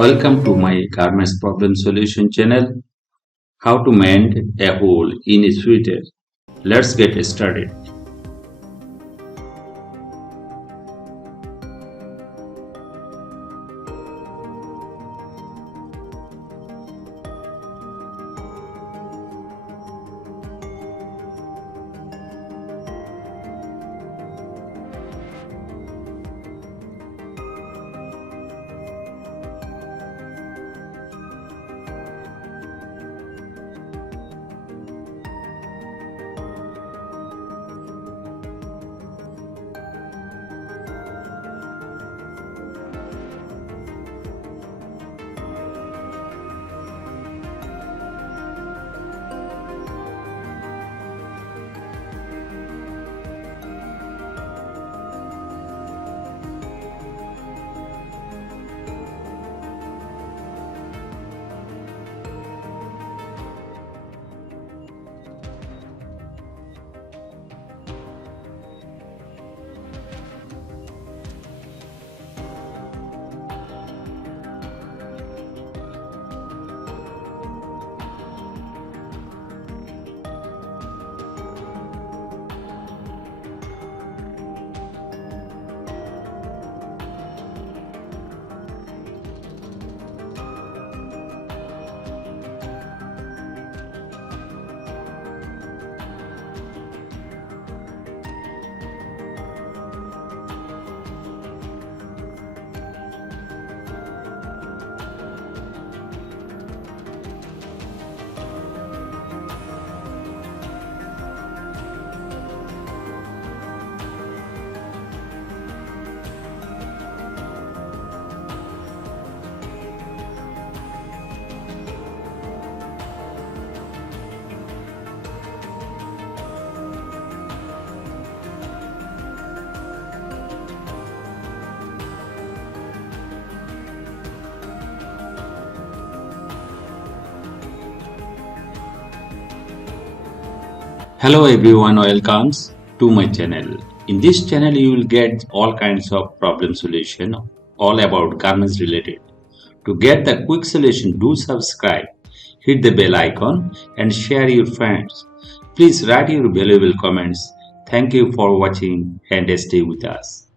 Welcome to my garments problem solution channel. How to mend a hole in a sweater. Let's get started. Hello everyone, welcome to my channel. In this channel you will get all kinds of problem solution all about garments related. To get the quick solution, do subscribe, hit the bell icon and share your friends. Please write your valuable comments. Thank you for watching and stay with us.